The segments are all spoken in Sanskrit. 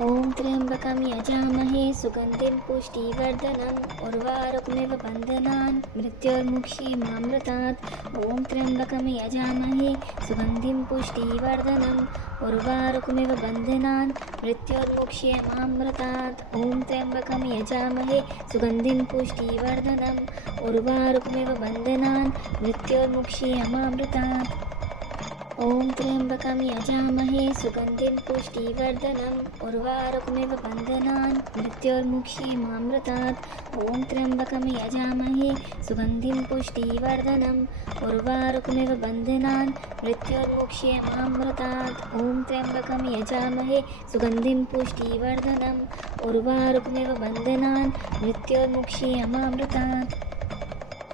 ॐ त्र्यम्बकं यजामहे सुगन्धिं पुष्टिवर्धनम् उर्वारुकमिव बन्धनान् मृत्योर्मुक्षीमामृतात्। ॐ त्र्यम्बकं यजामहे सुगन्धिं पुष्टिवर्धनम् उर्वारुकमिव बन्धनान् मृत्योर्मुक्षीमामृतात्। ॐ त्र्यम्बकं यजामहे सुगन्धिं पुष्टिवर्धनम् उर्वारुकमिव बन्धनान् मृत्योर्मुक्षीमामृतात्। ॐ त्र्यम्बकं यजामहे सुगन्धिं पुष्टिवर्धनम् उर्वारुकमिव बन्धनान् मृत्योर्मुक्षीमामृतात्। ॐ त्र्यम्बकं यजामहे सुगन्धिं पुष्टिवर्धनम् उर्वारुकमिव बन्धनान् मृत्योर्मुक्षीमामृतात्। ॐ त्र्यम्बकं यजामहे सुगन्धिं पुष्टिवर्धनम् उर्वारुकमिव बन्धनान् मृत्योर्मुक्षीमामृतात्।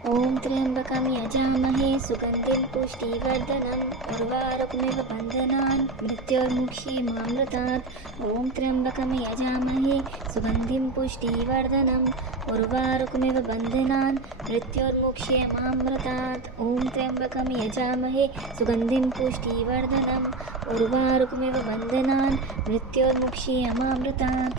ॐ त्र्यम्बकं यजामहे सुगन्धिं पुष्टिवर्धनम् उर्वारुकमिव बन्धनान् मृत्योर्मुक्षीमामृतात्। ॐ त्र्यम्बकं यजामहे सुगन्धिं पुष्टिवर्धनम् उर्वारुकमिव बन्धनान् मृत्योर्मुक्षीमामृतात्। ॐ त्र्यम्बकं यजामहे सुगन्धिं पुष्टिवर्धनम् उर्वारुकमिव बन्धनान् मृत्योर्मुक्षीमामृतात्।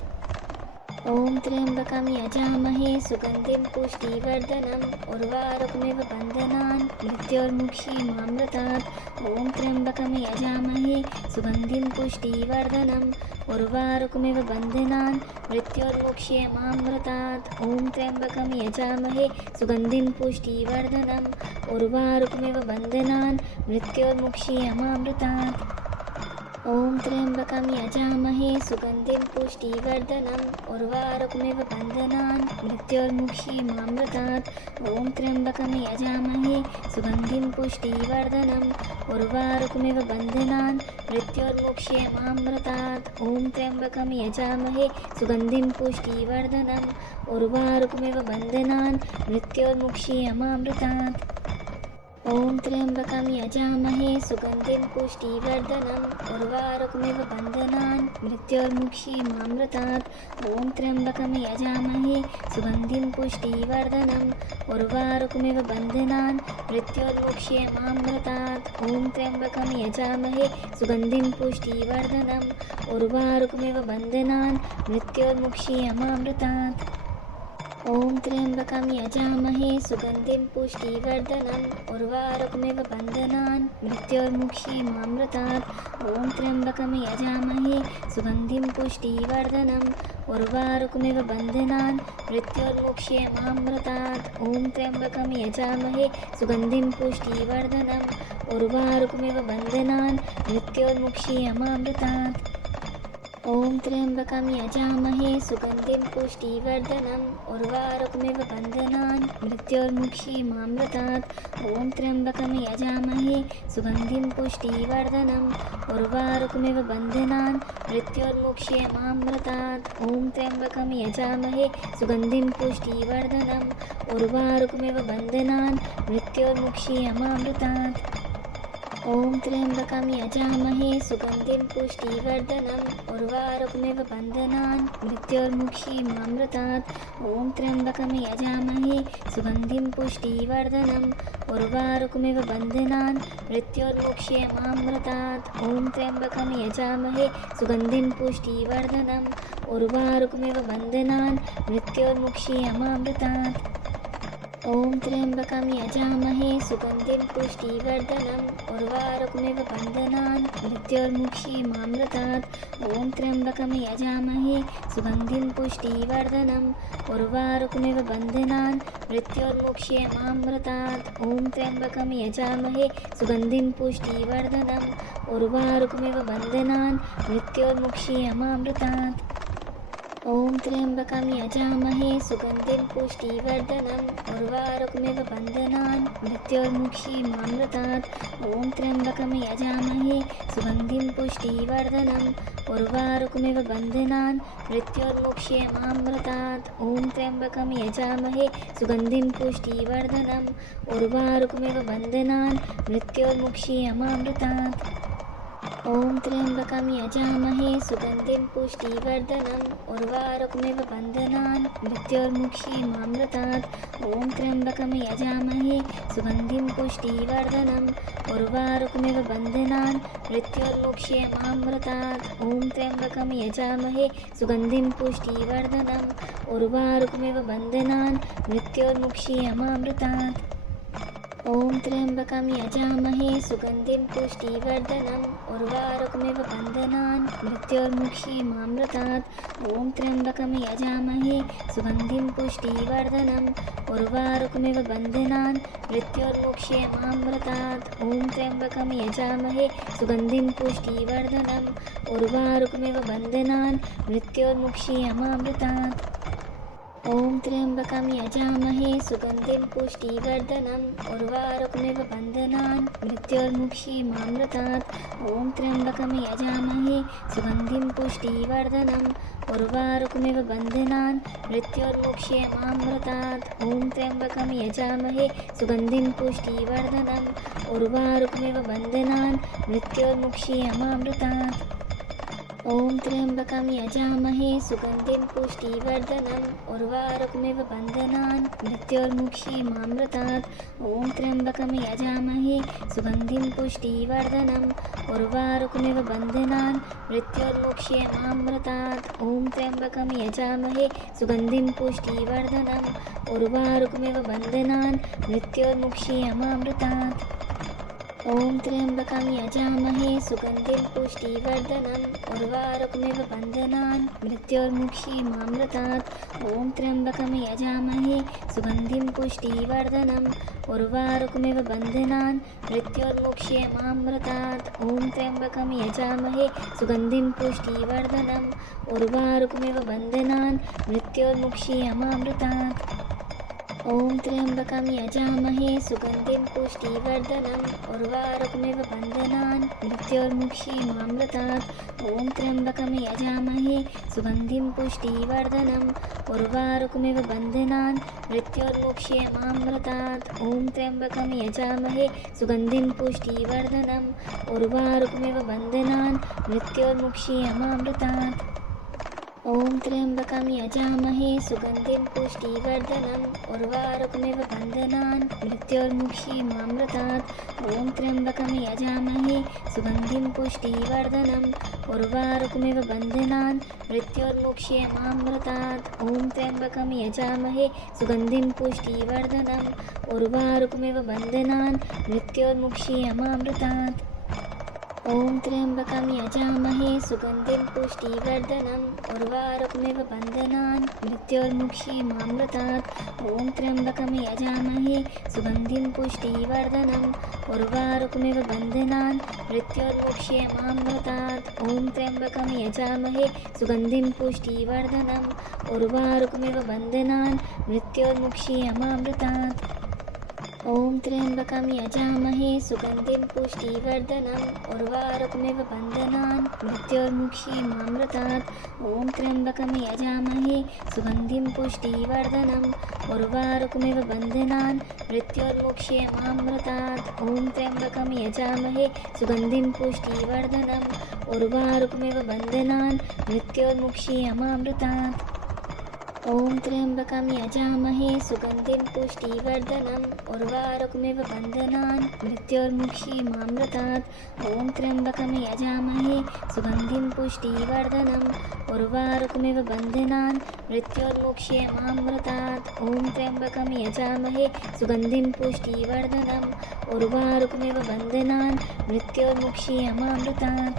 ॐ त्र्यम्बकं यजामहे सुगन्धिं पुष्टिवर्धनम् उर्वारुकमिव बन्धनान् मृत्योर्मुक्षीमामृतात्। ॐ त्र्यम्बकं यजामहे सुगन्धिं पुष्टिवर्धनम् उर्वारुकमिव बन्धनान् मृत्योर्मुक्षीमामृतात्। ॐ त्र्यम्बकं यजामहे सुगन्धिं पुष्टिवर्धनम् उर्वारुकमिव बन्धनान् मृत्योर्मुक्षीमामृतात्। ॐ त्र्यम्बकं यजामहे सुगन्धिं पुष्टिवर्धनम् उर्वारुकमिव बन्धनान् मृत्योर्मुक्षीमामृतात्। ॐ त्र्यम्बकं यजामहे सुगन्धिं पुष्टिवर्धनम् उर्वारुकमिव बन्धनान् मृत्योर्मुक्षीमामृतात्। ॐ त्र्यम्बकं यजामहे सुगन्धिं पुष्टिवर्धनम् उर्वारुकमिव बन्धनान् मृत्योर्मुक्षीमामृतात्। ॐ त्र्यम्बकं यजामहे सुगन्धिं पुष्टिवर्धनम् उर्वारुकमिव बन्धनान् मृत्योर्मुक्षीमामृतात्। ॐ त्र्यम्बकं यजामहे सुगन्धिं पुष्टिवर्धनम् उर्वारुकमिव बन्धनान् मृत्योर्मुक्षीमामृतात्। ॐ त्र्यम्बकं यजामहे सुगन्धिं पुष्टिवर्धनम् उर्वारुकमिव बन्धनान् मृत्योर्मुक्षीमामृतात्। ॐ त्र्यम्बकं यजामहे सुगन्धिं पुष्टिवर्धनम् उर्वारुकमिव बन्धनान् मृत्योर्मुक्षीमामृतात्। ॐ त्र्यम्बकं यजामहे सुगन्धिं पुष्टिवर्धनम् उर्वारुकमिव बन्धनान् मृत्योर्मुक्षीमामृतात्। ॐ त्र्यम्बकं यजामहे सुगन्धिं पुष्टिवर्धनम् उर्वारुकमिव बन्धनान् मृत्योर्मुक्षीमामृतात्। ॐ त्र्यम्बकं यजामहे सुगन्धिं पुष्टिवर्धनम् उर्वारुकमिव बन्धनान् मृत्योर्मुक्षीमामृतात्। ॐ त्र्यम्बकं यजामहे सुगन्धिं पुष्टिवर्धनम् उर्वारुकमिव बन्धनान् मृत्योर्मुक्षीमामृतात्। ॐ त्र्यम्बकं यजामहे सुगन्धिं पुष्टिवर्धनम् उर्वारुकमिव बन्धनान् मृत्योर्मुक्षीमामृतात्। ॐ त्र्यम्बकं यजामहे सुगन्धिं पुष्टिवर्धनम् उर्वारुकमिव बन्धनान् मृत्योर्मुक्षीमामृतात्। ॐ त्र्यम्बकं यजामहे सुगन्धिं पुष्टिवर्धनम् उर्वारुकमिव बन्धनान् मृत्योर्मुक्षीमामृतात्। ॐ त्र्यम्बकं यजामहे सुगन्धिं पुष्टिवर्धनम् उर्वारुकमिव बन्धनान् मृत्योर्मुक्षीमामृतात्। ॐ त्र्यम्बकं यजामहे सुगन्धिं पुष्टिवर्धनम् उर्वारुकमिव बन्धनान् मृत्योर्मुक्षीमामृतात्। ॐ त्र्यम्बकं यजामहे सुगन्धिं पुष्टिवर्धनम् उर्वारुकमिव बन्धनान् मृत्योर्मुक्षीमामृतात्। ॐ त्र्यम्बकं यजामहे सुगन्धिं पुष्टिवर्धनम् उर्वारुकमिव बन्धनान् मृत्योर्मुक्षीमामृतात्। ॐ त्र्यम्बकं यजामहे सुगन्धिं पुष्टिवर्धनम् उर्वारुकमिव बन्धनान् मृत्योर्मुक्षीमामृतात्। ॐ त्र्यम्बकं यजामहे सुगन्धिं पुष्टिवर्धनम् उर्वारुकमिव बन्धनान् मृत्योर्मुक्षीमामृतात्। ॐ त्र्यम्बकं यजामहे सुगन्धिं पुष्टिवर्धनम् उर्वारुकमिव बन्धनान् मृत्योर्मुक्षीमामृतात्। ॐ त्र्यम्बकं यजामहे सुगन्धिं पुष्टिवर्धनम् उर्वारुकमिव बन्धनान् मृत्योर्मुक्षीमामृतात् ॐ त्र्यम्बकं यजामहे सुगन्धिं पुष्टिवर्धनम् उर्वारुकमिव बन्धनान् मृत्योर्मुक्षीमामृतात् ॐ त्र्यम्बकं यजामहे सुगन्धिं पुष्टिवर्धनम् उर्वारुकमिव बन्धनान् मृत्योर्मुक्षीयमामृतात् ॐ त्र्यम्बकं यजामहे सुगन्धिं पुष्टिवर्धनम् उर्वारुकमिव बन्धनान् मृत्योर्मुक्षीयमामृतात् ॐ त्र्यम्बकं यजामहे सुगन्धिं पुष्टिवर्धनम् उर्वारुकमिव बन्धनान् मृत्योर्मुक्षीयमामृतात् ॐ त्र्यम्बकं यजामहे सुगन्धिं पुष्टिवर्धनम् उर्वारुकमिव बन्धनान् मृत्योर्मुक्षीयमामृतात् ॐ त्र्यम्बकं यजामहे सुगन्धिं पुष्टिवर्धनम् उर्वारुकमिव बन्धनान् मृत्योर्मुक्षीयमामृतात् ॐ त्र्यम्बकं यजामहे सुगन्धिं पुष्टिवर्धनम् उर्वारुकमिव बन्धनान् मृत्योर्मुक्षीयमामृतात् ॐ त्र्यम्बकं यजामहे सुगन्धिं पुष्टिवर्धनम् उर्वारुकमिव बन्धनान् मृत्योर्मुक्षीयमामृतात् ॐ त्र्यम्बकं यजामहे सुगन्धिं पुष्टिवर्धनम् उर्वारुकमिव बन्धनान् मृत्योर्मुक्षीयमामृतात् ॐ त्र्यम्बकं यजामहे सुगन्धिं पुष्टिवर्धनम् उर्वारुकमिव बन्धनान् मृत्योर्मुक्षीयमामृतात् ॐ त्र्यम्बकं यजामहे सुगन्धिं पुष्टिवर्धनम् उर्वारुकमिव बन्धनान् मृत्योर्मुक्षीयमामृतात् ॐ त्र्यम्बकं यजामहे सुगन्धिं पुष्टिवर्धनम् उर्वारुकमिव बन्धनान् मृत्योर्मुक्षीयमामृतात् ॐ त्र्यम्बकं यजामहे सुगन्धिं पुष्टिवर्धनम् उर्वारुकमिव बन्धनान् मृत्योर्मुक्षीयमामृतात् ॐ त्र्यम्बकं यजामहे सुगन्धिं पुष्टिवर्धनम् उर्वारुकमिव बन्धनान् मृत्योर्मुक्षीयमामृतात् ॐ त्र्यम्बकं यजामहे सुगन्धिं पुष्टिवर्धनम् उर्वारुकमिव बन्धनान् मृत्योर्मुक्षीयमामृतात् ॐ त्र्यम्बकं यजामहे सुगन्धिं पुष्टिवर्धनम् उर्वारुकमिव बन्धनान् मृत्योर्मुक्षीयमामृतात् ॐ त्र्यम्बकं यजामहे सुगन्धिं पुष्टिवर्धनम् उर्वारुकमिव बन्धनान् मृत्योर्मुक्षीयमामृतात् ॐ त्र्यम्बकं यजामहे सुगन्धिं पुष्टिवर्धनम् उर्वारुकमिव बन्धनान् मृत्योर्मुक्षीयमामृतात् ॐ त्र्यम्बकं यजामहे सुगन्धिं पुष्टिवर्धनम् उर्वारुकमिव बन्धनान् मृत्योर्मुक्षीयमामृतात् ॐ त्र्यम्बकं यजामहे सुगन्धिं पुष्टिवर्धनम् उर्वारुकमिव बन्धनान् मृत्योर्मुक्षीयमामृतात् ॐ त्र्यम्बकं यजामहे सुगन्धिं पुष्टिवर्धनम् उर्वारुकमिव बन्धनान् मृत्योर्मुक्षीयमामृतात् ॐ त्र्यम्बकं यजामहे सुगन्धिं पुष्टिवर्धनम् उर्वारुकमिव बन्धनान् मृत्योर्मुक्षीयमामृतात् ॐ त्र्यम्बकं यजामहे सुगन्धिं पुष्टिवर्धनम् उर्वारुकमिव बन्धनान् मृत्योर्मुक्षीयमामृतात् ॐ त्र्यम्बकं यजामहे सुगन्धिं पुष्टिवर्धनम् उर्वारुकमिव बन्धनान् मृत्योर्मुक्षीयमामृतात् ॐ त्र्यम्बकं यजामहे सुगन्धिं पुष्टिवर्धनम् उर्वारुकमिव बन्धनान् मृत्योर्मुक्षीयमामृतात् ॐ त्र्यम्बकं यजामहे सुगन्धिं पुष्टिवर्धनम् उर्वारुकमिव बन्धनान् मृत्योर्मुक्षीयमामृतात् ॐ त्र्यम्बकं यजामहे सुगन्धिं पुष्टिवर्धनम् उर्वारुकमिव बन्धनान् मृत्योर्मुक्षीयमामृतात् ॐ त्र्यम्बकं यजामहे सुगन्धिं पुष्टिवर्धनम् उर्वारुकमिव बन्धनान् मृत्योर्मुक्षीयमामृतात् ॐ त्र्यम्बकं यजामहे सुगन्धिं पुष्टिवर्धनम् उर्वारुकमिव बन्धनान् मृत्योर्मुक्षीयमामृतात्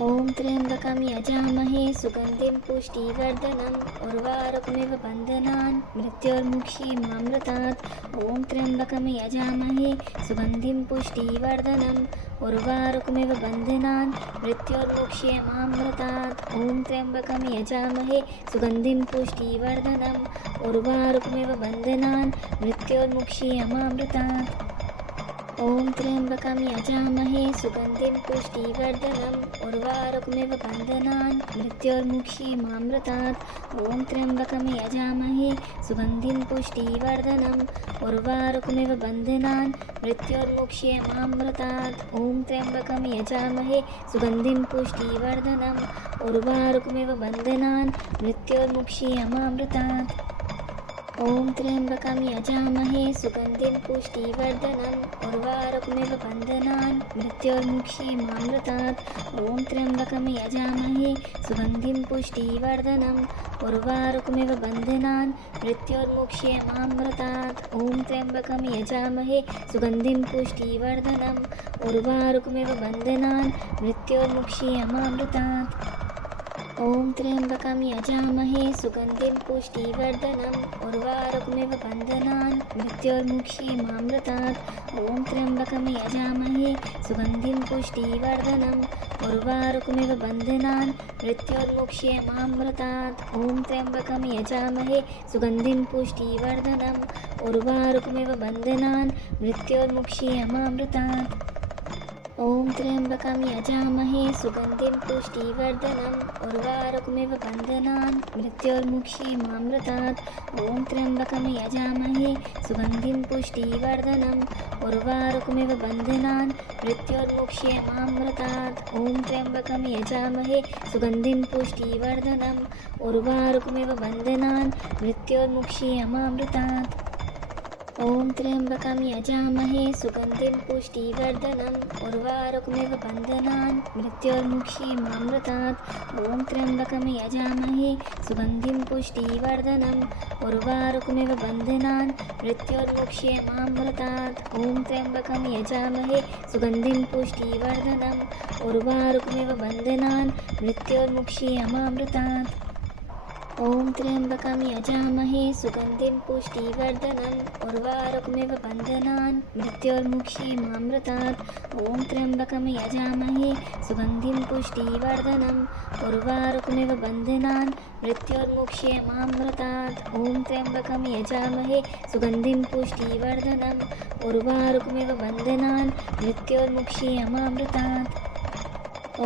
ॐ त्र्यम्बकं यजामहे सुगन्धिं पुष्टिवर्धनम् उर्वारुकमिव बन्धनान् मृत्योर्मुक्षीयमामृतात् ॐ त्र्यम्बकं यजामहे सुगन्धिं पुष्टिवर्धनम् उर्वारुकमिव बन्धनान् मृत्योर्मुक्षीयमामृतात् ॐ त्र्यम्बकं यजामहे सुगन्धिं पुष्टिवर्धनम् उर्वारुकमिव बन्धनान् मृत्योर्मुक्षीयमामृतात् ॐ त्र्यम्बकं यजामहे सुगन्धिं पुष्टिवर्धनम् उर्वारुकमिव बन्धनान् मृत्योर्मुक्षीमामृतात्। ॐ त्र्यम्बकं यजामहे सुगन्धिं पुष्टिवर्धनम् उर्वारुकमिव बन्धनान् मृत्योर्मुक्षीमामृतात्। ॐ त्र्यम्बकं यजामहे सुगन्धिं पुष्टिवर्धनम् उर्वारुकमिव बन्धनान् मृत्योर्मुक्षीमामृतात्। ॐ त्र्यम्बकं यजामहे सुगन्धिं पुष्टिवर्धनम् उर्वारुकमिव बन्धनान् मृत्योर्मुक्षीमामृतात्। ॐ त्र्यम्बकं यजामहे सुगन्धिं पुष्टिवर्धनम् उर्वारुकमिव बन्धनान् मृत्योर्मुक्षीमामृतात्। ॐ त्र्यम्बकं यजामहे सुगन्धिं पुष्टिवर्धनम् उर्वारुकमिव बन्धनान् मृत्योर्मुक्षीमामृतात्। ॐ त्र्यम्बकं यजामहे सुगन्धिं पुष्टिवर्धनम् उर्वारुकमिव बन्धनान् मृत्योर्मुक्षीमामृतात्। ॐ त्र्यम्बकं यजामहे सुगन्धिं पुष्टिवर्धनम् उर्वारुकमिव बन्धनान् मृत्योर्मुक्षीमामृतात्। ॐ त्र्यम्बकं यजामहे सुगन्धिं पुष्टिवर्धनम् उर्वारुकमिव बन्धनान् मृत्योर्मुक्षीमामृतात्। ॐ त्र्यम्बकं यजामहे सुगन्धिं पुष्टिवर्धनम् उर्वारुकमिव बन्धनान् मृत्योर्मुक्षीमामृतात्। ॐ त्र्यम्बकं यजामहे सुगन्धिं पुष्टिवर्धनम् उर्वारुकमिव बन्धनान् मृत्योर्मुक्षीमामृतात्। ॐ त्र्यम्बकं यजामहे सुगन्धिं पुष्टिवर्धनम् उर्वारुकमिव बन्धनान् मृत्योर्मुक्षीमामृतात्। ॐ त्र्यम्बकं यजामहे सुगन्धिं पुष्टिवर्धनम् उर्वारुकमिव बन्धनान् मृत्योर्मुक्षीमामृतात्। ॐ त्र्यम्बकं यजामहे सुगन्धिं पुष्टिवर्धनम् उर्वारुकमिव बन्धनान् मृत्योर्मुक्षीमामृतात्। ॐ त्र्यम्बकं यजामहे सुगन्धिं पुष्टिवर्धनम् उर्वारुकमिव बन्धनान् मृत्योर्मुक्षीमामृतात्। ॐ त्र्यम्बकं यजामहे सुगन्धिं पुष्टिवर्धनम् उर्वारुकमिव बन्धनान् मृत्योर्मुक्षीमामृतात्। ॐ त्र्यम्बकं यजामहे सुगन्धिं पुष्टिवर्धनम् उर्वारुकमिव बन्धनान् मृत्योर्मुक्षीमामृतात्। ॐ त्र्यम्बकं यजामहे सुगन्धिं पुष्टिवर्धनम् उर्वारुकमिव बन्धनान् मृत्योर्मुक्षीमामृतात्।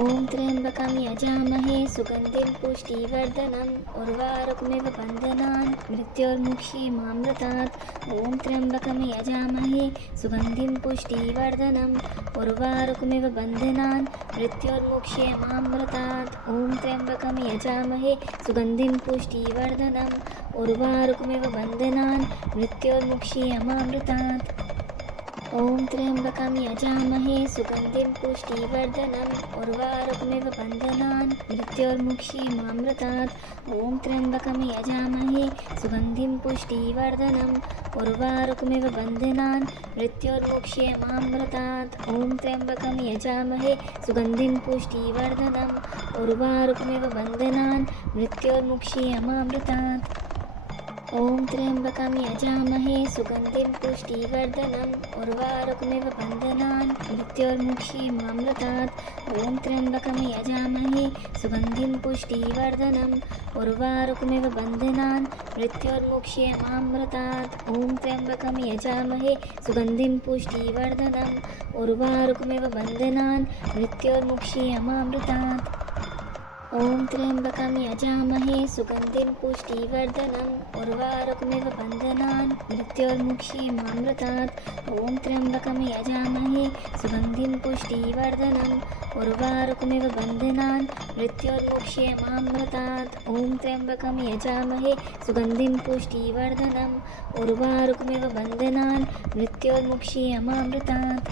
ॐ त्र्यम्बकं यजामहे सुगन्धिं पुष्टिवर्धनम् उर्वारुकमिव बन्धनान् मृत्योर्मुक्षीमामृतात्। ॐ त्र्यम्बकं यजामहे सुगन्धिं पुष्टिवर्धनम् उर्वारुकमिव बन्धनान् मृत्योर्मुक्षीमामृतात्। ॐ त्र्यम्बकं यजामहे सुगन्धिं पुष्टिवर्धनम् उर्वारुकमिव बन्धनान् मृत्योर्मुक्षीमामृतात्। ॐ त्र्यम्बकं यजामहे सुगन्धिं पुष्टिवर्धनम् उर्वारुकमिव बन्धनान् मृत्योर्मुक्षीमामृतात्। ॐ त्र्यम्बकं यजामहे सुगन्धिं पुष्टिवर्धनम् उर्वारुकमिव बन्धनान् मृत्योर्मुक्षीमामृतात्। ॐ त्र्यम्बकं यजामहे सुगन्धिं पुष्टिवर्धनम् उर्वारुकमिव बन्धनान् मृत्योर्मुक्षीमामृतात्। ॐ त्र्यम्बकं यजामहे सुगन्धिं पुष्टिवर्धनम् उर्वारुकमिव बन्धनान् मृत्योर्मुक्षीमामृतात्। ॐ त्र्यम्बकं यजामहे सुगन्धिं पुष्टिवर्धनम् उर्वारुकमिव बन्धनान् मृत्योर्मुक्षीमामृतात्। ॐ त्र्यम्बकं यजामहे सुगन्धिं पुष्टिवर्धनम् उर्वारुकमिव बन्धनान् मृत्योर्मुक्षीमामृतात्। ॐ त्र्यम्बकं यजामहे सुगन्धिं पुष्टिवर्धनम् उर्वारुकमिव बन्धनान् मृत्योर्मुक्षीमामृतात्। ॐ त्र्यम्बकं यजामहे सुगन्धिं पुष्टिवर्धनम् उर्वारुकमिव बन्धनान् मृत्योर्मुक्षीमामृतात्। ॐ त्र्यम्बकं यजामहे सुगन्धिं पुष्टिवर्धनम् उर्वारुकमिव बन्धनान् मृत्योर्मुक्षीमामृतात्।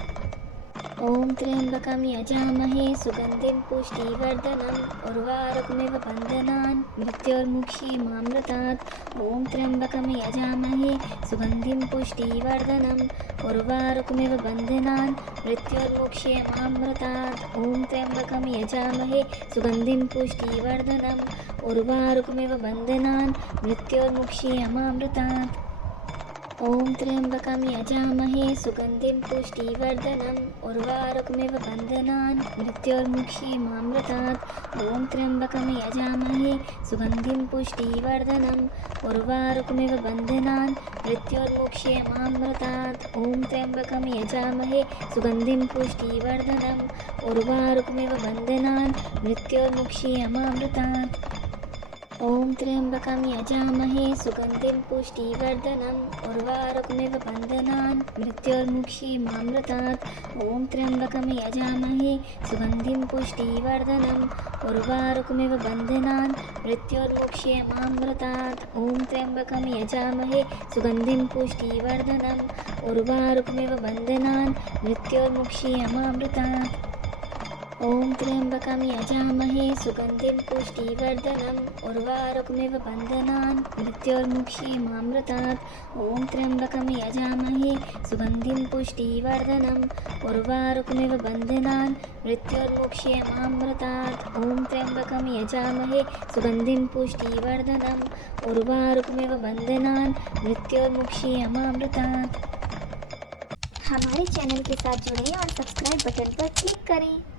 ॐ त्र्यम्बकं यजामहे सुगन्धिं पुष्टिवर्धनम् उर्वारुकमिव बन्धनान् मृत्योर्मुक्षीमामृतात्। ॐ त्र्यम्बकं यजामहे सुगन्धिं पुष्टिवर्धनम् उर्वारुकमिव बन्धनान् मृत्योर्मुक्षीमामृतात्। ॐ त्र्यम्बकं यजामहे सुगन्धिं पुष्टिवर्धनम् उर्वारुकमिव बन्धनान् मृत्योर्मुक्षीमामृतात्। ॐ त्र्यम्बकं यजामहे सुगन्धिं पुष्टिवर्धनम् उर्वारुकमिव बन्धनान् मृत्योर्मुक्षीमामृतात् ॐ त्र्यम्बकं यजामहे सुगन्धिं पुष्टिवर्धनम् उर्वारुकमिव बन्धनान् मृत्योर्मुक्षीमामृतात् ॐ त्र्यम्बकं यजामहे सुगन्धिं पुष्टिवर्धनम् उर्वारुकमिव बन्धनान् मृत्योर्मुक्षीयमामृतात् ॐ त्र्यम्बकं यजामहे सुगन्धिं पुष्टिवर्धनम् उर्वारुकमिव बन्धनान् मृत्योर्मुक्षीयमामृतात् ॐ त्र्यम्बकं यजामहे सुगन्धिं पुष्टिवर्धनम् उर्वारुकमिव बन्धनान् मृत्योर्मुक्षीयमामृतात् ॐ त्र्यम्बकं यजामहे सुगन्धिं पुष्टिवर्धनम् उर्वारुकमिव बन्धनान् मृत्योर्मुक्षीयमामृतात् ॐ त्र्यम्बकं यजामहे सुगन्धिं पुष्टिवर्धनम् उर्वारुकमिव बन्धनान् मृत्योर्मुक्षीयमामृतात् ॐ त्र्यम्बकं यजामहे सुगन्धिं पुष्टिवर्धनम् उर्वारुकमिव बन्धनान् मृत्योर्मुक्षीयमामृतात् ॐ त्र्यम्बकं यजामहे सुगन्धिं पुष्टिवर्धनम् उर्वारुकमिव बन्धनान् मृत्योर्मुक्षीयमामृतात्। हमारे चैनल के साथ जुड़ें और सब्सक्राइब बटन पर क्लिक करें।